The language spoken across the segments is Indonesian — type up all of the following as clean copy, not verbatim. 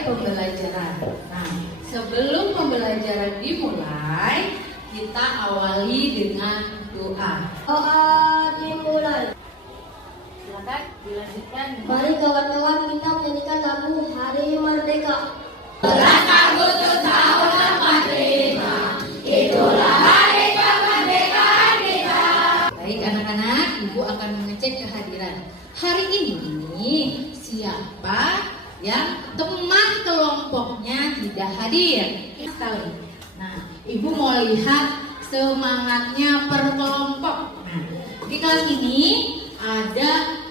mulai pembelajaran. Nah, sebelum pembelajaran dimulai, kita awali dengan doa. Doa dimulai. Silakan dilanjutkan. Mari kawan-kawan kita menyanyikan lagu Hari Merdeka. Itulah hari kemerdekaan kita. Baik anak-anak, Ibu akan mengecek kehadiran. Hari ini siapa yang teman kelompoknya tidak hadir? Nah, Ibu mau lihat semangatnya per kelompok. Nah, di kelas ini ada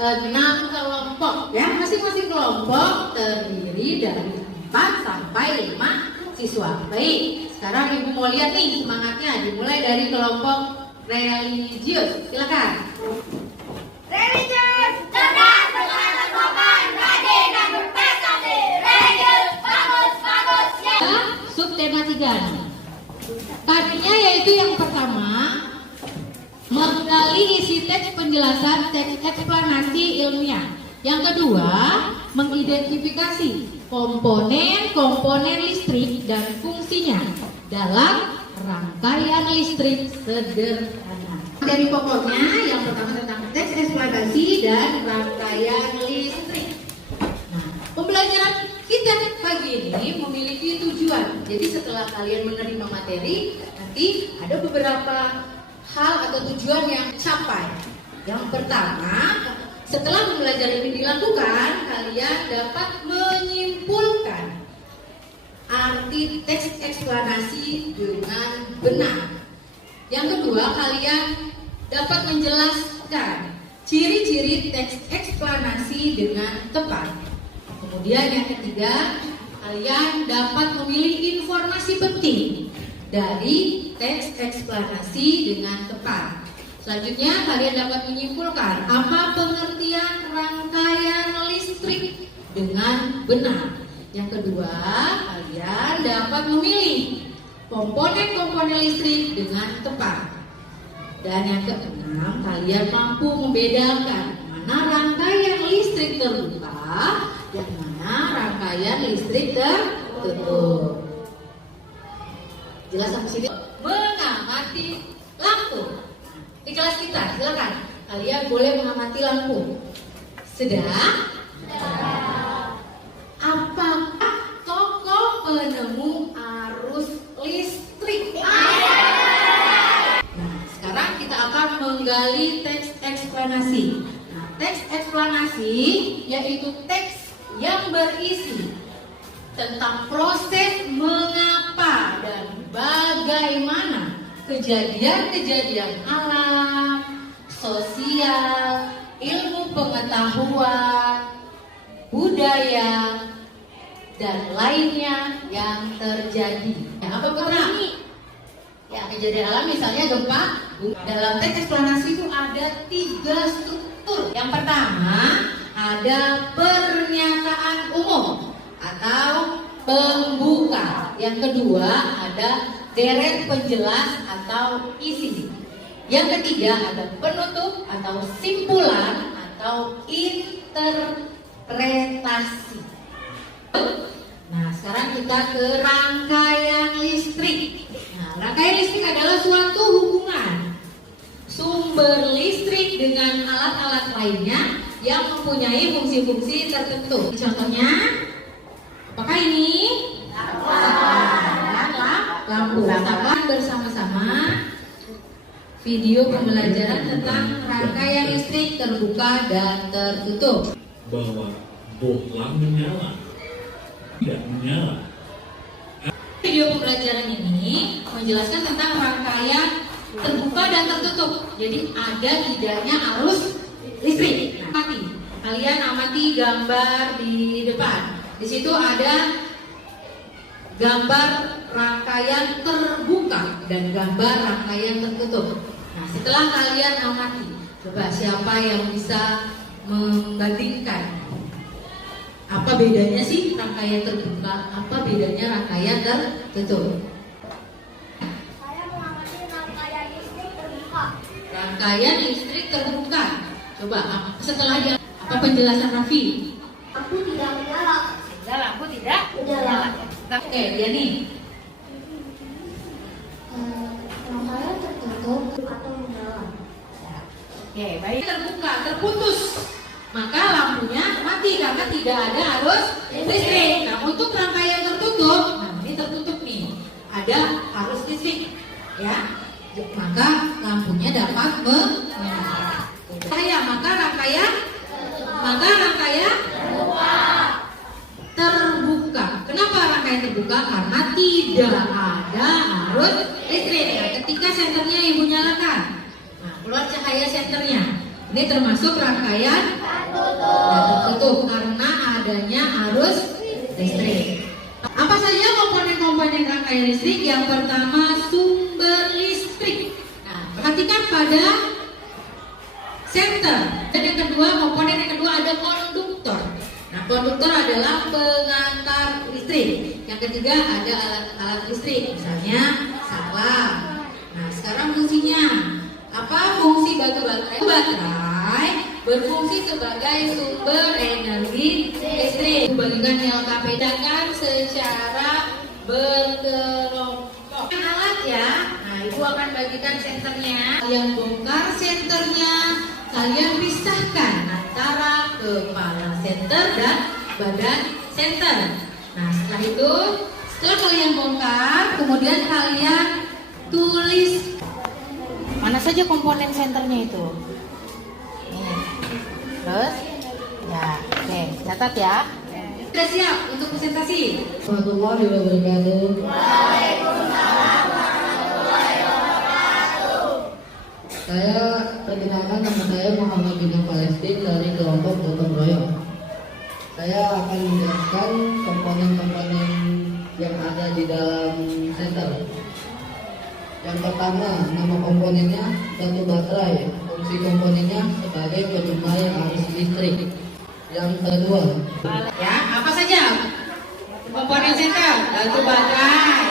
6 kelompok ya, masing-masing kelompok terdiri dari 4 sampai 5 siswa. Baik, sekarang Ibu mau lihat nih semangatnya, dimulai dari kelompok religius. Silakan. Religius, cerdas, semangat, sopan, rajin dan berprestasi. Religius, bagus, bagus, ya. Subtema 3. Tadinya yaitu yang pertama, menggali isi teks penjelasan, teks eksplanasi ilmiah. Yang kedua, mengidentifikasi komponen listrik dan fungsinya dalam rangkaian listrik sederhana. Dari pokoknya, yang pertama tentang teks eksplanasi dan rangkaian listrik. Nah, pembelajaran kita pagi ini memiliki tujuan. Jadi setelah kalian menerima materi, nanti ada beberapa hal atau tujuan yang capai. Yang pertama, setelah pembelajaran ini dilakukan, kalian dapat menyimpulkan arti teks eksplanasi dengan benar. Yang kedua, kalian dapat menjelaskan ciri-ciri teks eksplanasi dengan tepat. Kemudian yang ketiga, kalian dapat memilih informasi penting dari teks eksplanasi dengan tepat. Selanjutnya, kalian dapat menyimpulkan apa pengertian rangkaian listrik dengan benar. Yang kedua, kalian dapat memilih komponen-komponen listrik dengan tepat. Dan yang keenam, kalian mampu membedakan mana rangkaian listrik terbuka dan mana rangkaian listrik tertutup. Jelas sampai sini? Mengamati lampu. Di kelas kita, silakan. Kalian boleh mengamati lampu. Sudah? Apakah tokoh penemu arus listrik? Nah, sekarang kita akan menggali teks eksplanasi. Nah, teks eksplanasi yaitu teks yang berisi tentang proses mengapa dan bagaimana kejadian-kejadian alam, sosial, ilmu pengetahuan, budaya, dan lainnya yang terjadi. Apa pernah? Ya, kejadian alam misalnya gempa. Dalam teks eksplanasi itu ada 3 struktur. Yang pertama, ada pernyataan umum atau pembuka. Yang kedua, ada deret penjelas atau isi. Yang ketiga, ada penutup atau simpulan atau interpretasi. Nah, sekarang kita ke rangkaian listrik. Nah, rangkaian listrik adalah suatu hubungan sumber listrik dengan alat-alat lainnya yang mempunyai fungsi-fungsi tertentu. Contohnya, apakah ini? Lampu. Kita bersama-sama video pembelajaran tentang rangkaian listrik terbuka dan tertutup. Bahwa bohlam menyala, tidak menyala. Video pembelajaran ini menjelaskan tentang rangkaian terbuka dan tertutup. Jadi ada tidaknya arus listrik. Nah, kalian amati gambar di depan. Di situ ada gambar rangkaian terbuka dan gambar rangkaian tertutup. Nah, setelah kalian amati, coba siapa yang bisa membandingkan apa bedanya sih rangkaian terbuka, apa bedanya rangkaian tertutup? Saya mengamati rangkaian listrik terbuka. Rangkaian listrik terbuka. Coba setelah dia apa penjelasan Raffi? Aku tidak menyala. Sehingga lampu tidak Menyala. Oke, Diani. Rangkaian tertutup atau menyala. Oke, baik. Terbuka, terputus, maka lampunya mati karena tidak ada arus listrik. Nah, untuk rangkaian tertutup, nah ini tertutup nih, ada arus listrik, ya. Maka lampunya dapat menyala. Maka rangkaian terbuka. Kenapa rangkaian terbuka? Karena tidak ada arus listrik. Nah, ketika senternya ibu nyalakan, nah, keluar cahaya senternya. Ini termasuk rangkaian tertutup karena adanya arus listrik. Apa saja komponen-komponen rangkaian listrik? Yang pertama, sumber listrik. Nah, perhatikan pada senter. Dan yang kedua, komponen yang kedua ada konduktor. Nah, konduktor adalah pengantar listrik. Yang ketiga ada alat-alat listrik, misalnya saklar. Nah, sekarang fungsinya apa? Fungsi baterai berfungsi sebagai sumber energi listrik. Bagikan LKP dan secara berkelompok. Alat ya. Nah, ibu akan bagikan senternya. Kalian bongkar senternya. Kalian pisahkan antara kepala senter dan badan senter. Nah, setelah kalian bongkar, kemudian kalian tulis mana saja komponen senternya itu. Nih. Terus, ya, oke, catat ya. Sudah siap untuk presentasi? Warahmatullahi wabarakatuh. Saya perkenalkan, nama saya Muhammad bin Palestin dari kelompok gotong royong. Saya akan menjelaskan komponen-komponen yang ada di dalam senter. Yang pertama, nama komponennya batu baterai. Fungsi komponennya sebagai penyuplai arus listrik. Yang kedua, Ya, apa saja komponen senter? Batu baterai,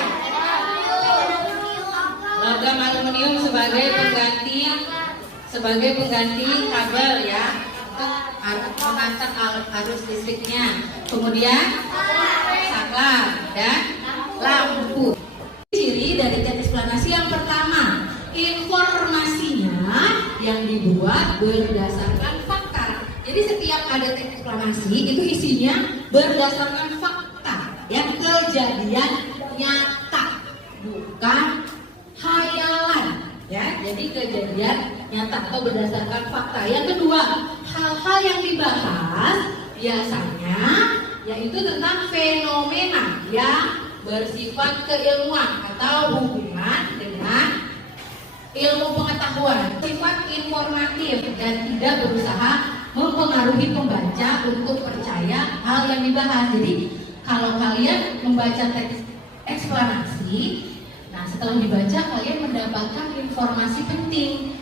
logam aluminium sebagai pengganti kabel ya, untuk mengantar arus listriknya. Kemudian saklar dan lampu. Ciri dari tes eksplanasi yang pertama, informasinya yang dibuat berdasarkan fakta. Jadi setiap ada tes eksplanasi itu isinya berdasarkan fakta, ya, kejadian nyata, bukan hayalan, ya. Jadi kejadian nyata atau berdasarkan fakta. Yang kedua, hal-hal yang dibahas biasanya yaitu tentang fenomena yang bersifat keilmuan atau hubungan dengan ilmu pengetahuan, sifat informatif dan tidak berusaha mempengaruhi pembaca untuk percaya hal yang dibahas. Jadi kalau kalian membaca teks eksplanasi, nah setelah dibaca kalian mendapatkan informasi penting.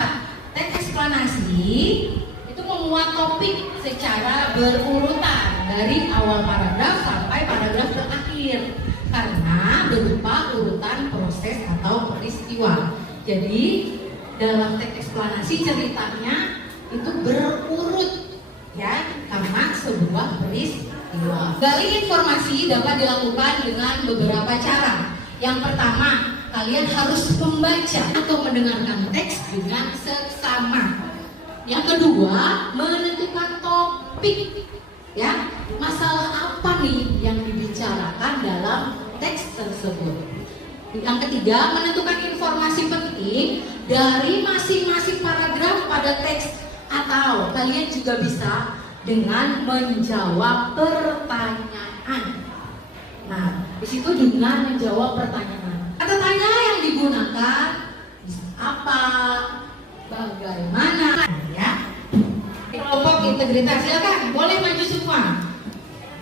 Teks eksplanasi itu memuat topik secara berurutan dari awal paragraf sampai paragraf terakhir karena berupa urutan proses atau peristiwa. Jadi dalam teks eksplanasi ceritanya itu berurut, ya, karena sebuah peristiwa. Gali informasi dapat dilakukan dengan beberapa cara. Yang pertama, kalian harus membaca atau mendengarkan teks dengan seksama. Yang kedua, menentukan topik, ya, masalah apa nih yang dibicarakan dalam teks tersebut. Yang ketiga, menentukan informasi penting dari masing-masing paragraf pada teks, atau kalian juga bisa dengan menjawab pertanyaan. Nah, di situ dengan menjawab pertanyaan. Kata tanya yang digunakan bisa apa, bagaimana, ya. Kelompok integritas, silakan, boleh maju semua.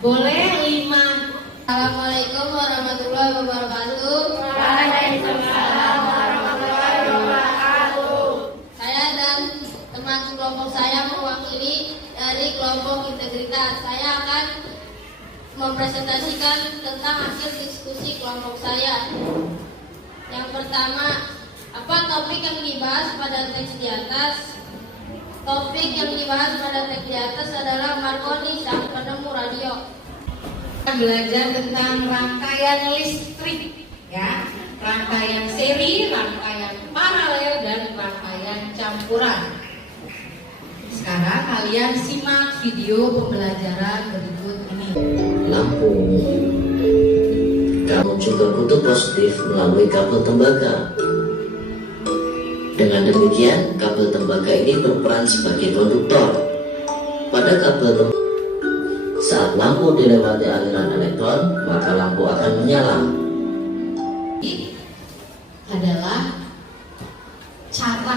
Boleh 5. Assalamualaikum warahmatullahi wabarakatuh. Waalaikumsalam warahmatullahi wabarakatuh. Saya dan teman kelompok saya mewakili dari kelompok integritas. Saya akan mempresentasikan tentang hasil diskusi kelompok saya. Yang pertama, apa topik yang dibahas pada teks di atas? Topik yang dibahas pada teks di atas adalah Marconi, sang penemu radio. Kita belajar tentang rangkaian listrik, ya, rangkaian seri, rangkaian paralel, dan rangkaian campuran. Sekarang kalian simak video pembelajaran berikut ini. Lampu. Kamu juga kutub positif melalui kabel tembaga. Dengan demikian, kabel tembaga ini berperan sebagai konduktor. Pada kabel saat lampu dilewati aliran elektron, maka lampu akan menyala. Ini adalah cara,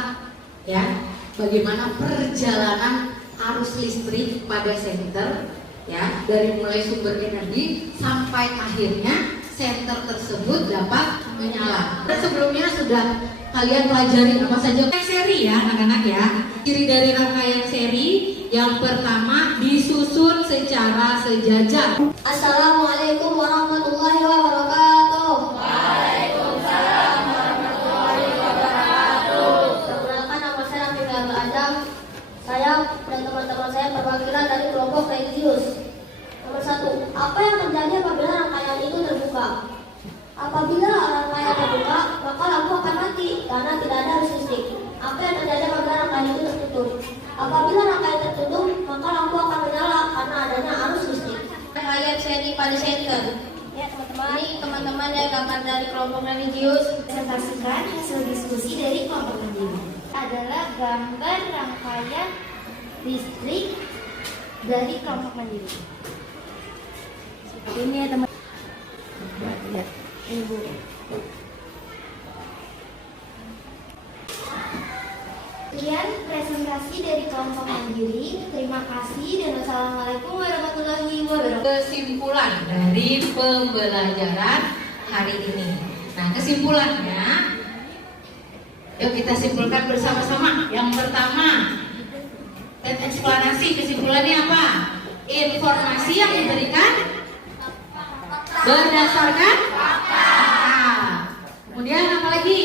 ya, bagaimana perjalanan arus listrik pada senter, ya, dari mulai sumber energi sampai akhirnya senter tersebut dapat menyala. Dan sebelumnya sudah kalian pelajari apa saja seri, ya anak-anak, ya. Ciri dari rangkaian seri yang pertama, disusun secara sejajar. Assalamualaikum warahmatullahi wabarakatuh. Waalaikumsalam warahmatullahi wabarakatuh. Perkenalkan, nama saya Nabi Abdul Adam. Saya dan teman-teman saya perwakilan dari kelompok religius. Nomor 1. Apa yang terjadi apabila rangkaian itu terbuka? Apabila rangkaian terbuka, maka lampu akan mati karena tidak ada arus listrik. Apa yang terjadi apabila rangkaian itu tertutup? Apabila rangkaian tertutup, maka lampu akan menyala karena adanya arus listrik. Rangkaian seri pada senter. Ya teman-teman, ini teman-teman yang gambar dari kelompok religius. Presentasikan hasil diskusi dari kelompok religius adalah gambar rangkaian listrik dari kelompok mandiri. Seperti ini ya teman. Lihat, ini Bu. Sekian presentasi dari kelompok mandiri. Terima kasih dan wassalamualaikum warahmatullahi wabarakatuh. Kesimpulan dari pembelajaran hari ini. Nah, kesimpulannya, yuk kita simpulkan bersama-sama. Yang pertama, dan eksplanasi, kesimpulannya apa? Informasi yang diberikan berdasarkan fakta. Kemudian apa lagi?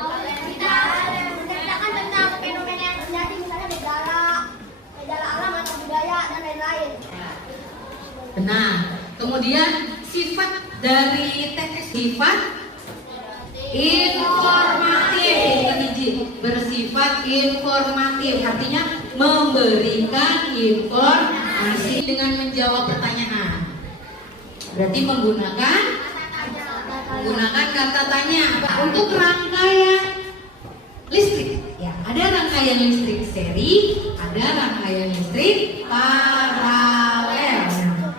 Menceritakan tentang fenomena yang terjadi, misalnya gejala alam atau budaya dan lain-lain. Benar. Kemudian sifat dari teks, sifat informatif, bersifat informatif, artinya memberikan informasi dengan menjawab pertanyaan. Berarti menggunakan kata tanya. Untuk rangkaian listrik, ya, ada rangkaian listrik seri, ada rangkaian listrik paralel.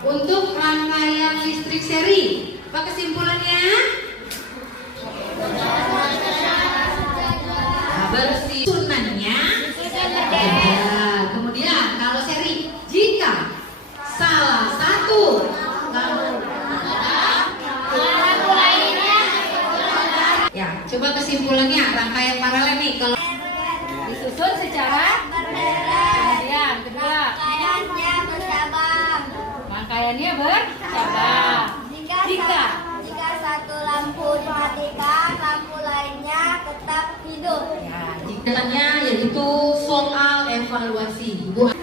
Untuk rangkaian listrik seri, apa kesimpulannya? Bersih sunannya. Ya, kemudian kalau seri, jika salah satu ya, coba kesimpulannya rangkaian paralel nih, kalau disusun secara kemudian kedua Rangkaiannya bercabang. rangkaiannya bercabang. Jika satu lampu dimatikan, lampu lainnya tetap hidup. Ya, jikanya yaitu soal evaluasi. Ibu,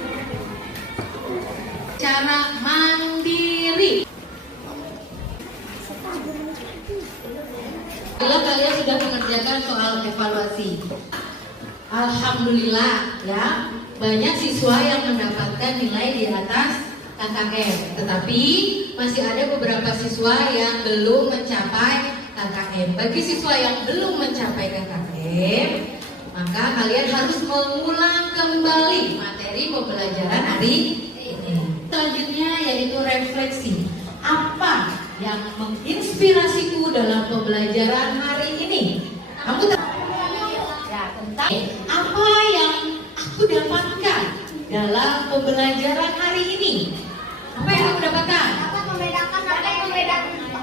cara mandiri. Kalau kalian sudah mengerjakan soal evaluasi, alhamdulillah, ya, banyak siswa yang mendapatkan nilai di atas KKM. Tetapi masih ada beberapa siswa yang belum mencapai KKM. Bagi siswa yang belum mencapai KKM, maka kalian harus mengulang kembali materi pembelajaran hari ini. Selanjutnya yaitu refleksi. Apa yang menginspirasiku dalam pembelajaran hari ini? Kamu ya, tentang apa yang aku dapatkan dalam pembelajaran hari ini? Apa yang aku dapatkan? Dapat membedakan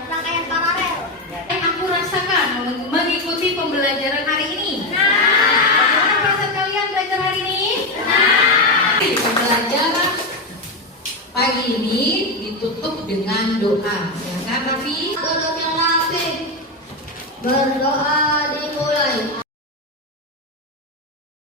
rangkaian paralel. Yang aku rasakan mengikuti pembelajaran hari ini. Bagaimana perasaan kalian belajar hari ini? Pembelajaran pagi ini ditutup dengan doa. Ya kan, Raffi? Berdoa dimulai.